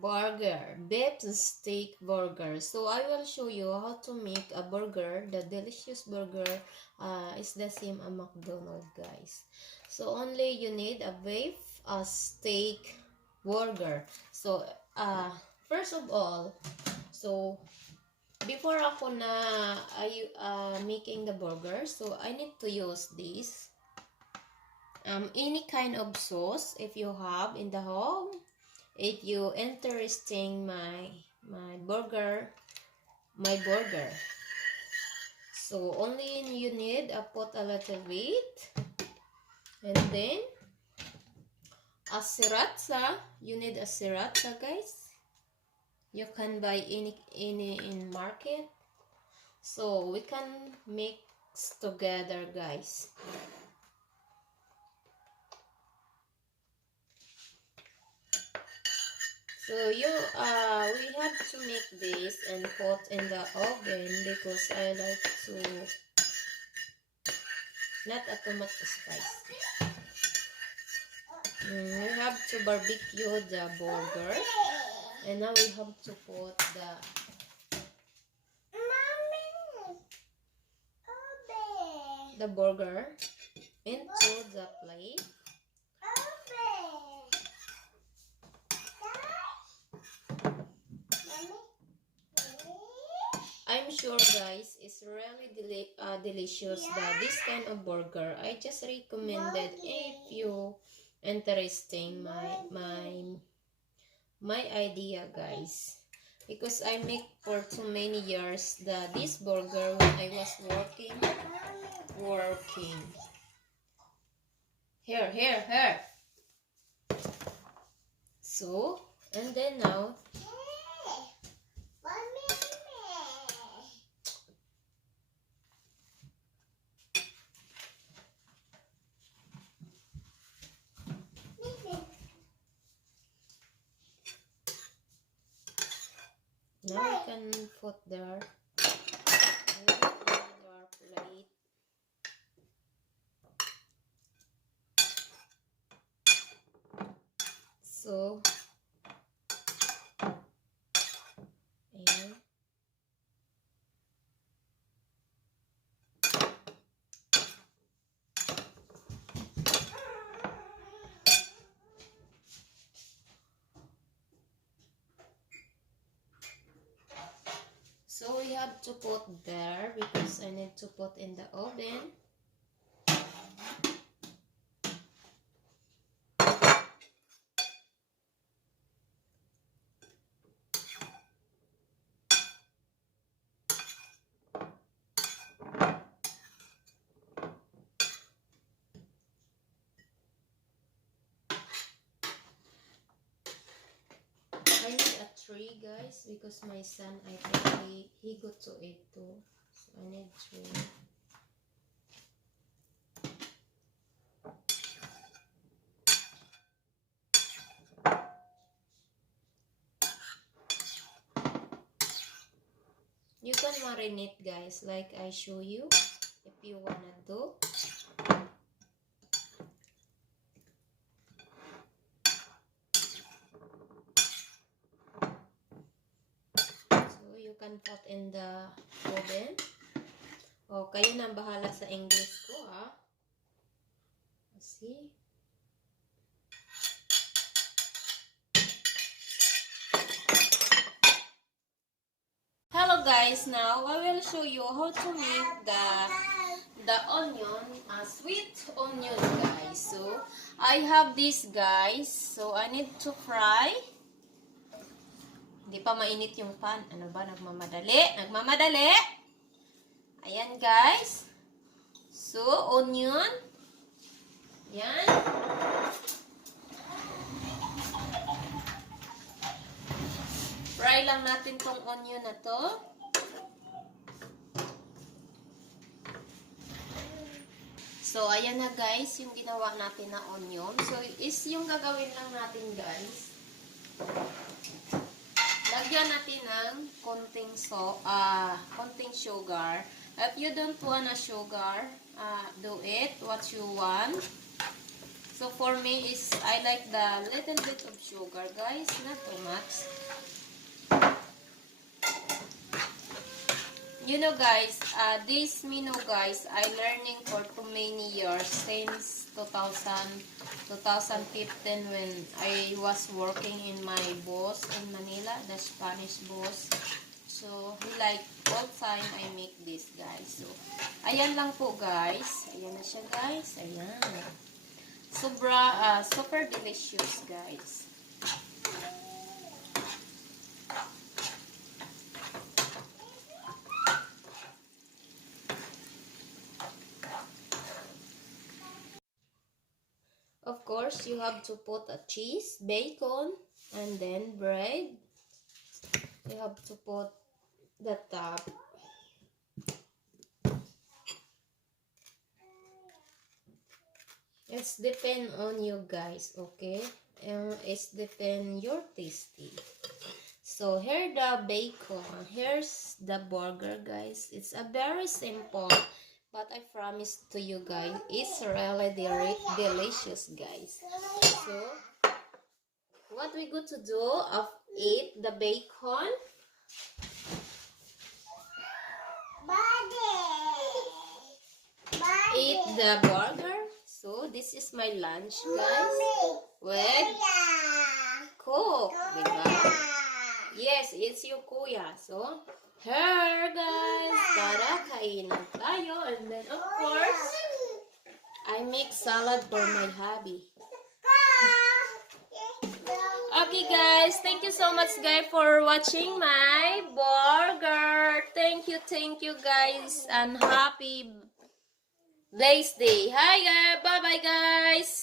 burger, beef steak burger. So I will show you how to make a burger. The delicious burger is the same as McDonald's, guys. So only you need a beef steak burger. So first of all, so before ako na making the burger, so I need to use this any kind of sauce if you have in the home. If you interesting my burger, so only you need put a little bit, and then a sriracha. You need a sriracha, guys. You can buy any in market, so we can mix together, guys. So we have to make this and put in the oven because I like to not too much spice. We have to barbecue the burger, and now we have to put the burger into the plate. I'm sure, guys, it's really delicious this kind of burger. I just recommended if you interesting my idea, guys, because I make for too many years this burger when I was working. Here. So, and then now we can put there plate. So, ayan. So we have to put there because I need to put in the oven. I need a tray, guys, because my son, I think he got to eat too. So I need tray. You can marinate, guys, like I show you, if you wanna do. So you can put in the oven. O, kayo na bahala sa English ko, ha. See? Hello, guys. Now I will show you how to make the onion, sweet onion, guys. So I have this, guys. So I need to fry. Hindi pa mainit yung pan. Ano ba? Nagmamadali. Ayan, guys. So onion. Yan. Fry lang natin tong onion na to. So, ayan na, guys, yung ginawa natin na onion. So, is yung gagawin lang natin, guys. Lagyan natin ng konting sugar. If you don't want a sugar, do it what you want. So, for me is I like the little bit of sugar, guys, not too much. You know, guys, this menu, guys, I learning for too many years since 2015 when I was working in my boss in Manila, the Spanish boss. So, he like all time I make this, guys. So, ayan lang po, guys. Ayan na siya, guys. Ayan. Super delicious, guys. Of course, you have to put a cheese, bacon, and then bread. You have to put the top. It's depend on you guys, okay? It's depend your tasty. So here the bacon, here's the burger, guys. It's a very simple, but I promise to you guys, it's really delicious, guys. So what we go to do of eat the bacon. Eat the burger. So this is my lunch, guys. With Coke, diba? Yes, it's your kuya. So here, guys, tara kainan tayo. And then of course, I make salad for my hubby. Okay, guys, thank you so much, guys, for watching my burger. Thank you, guys, and happy Day. Hi, guys. Bye-bye, guys.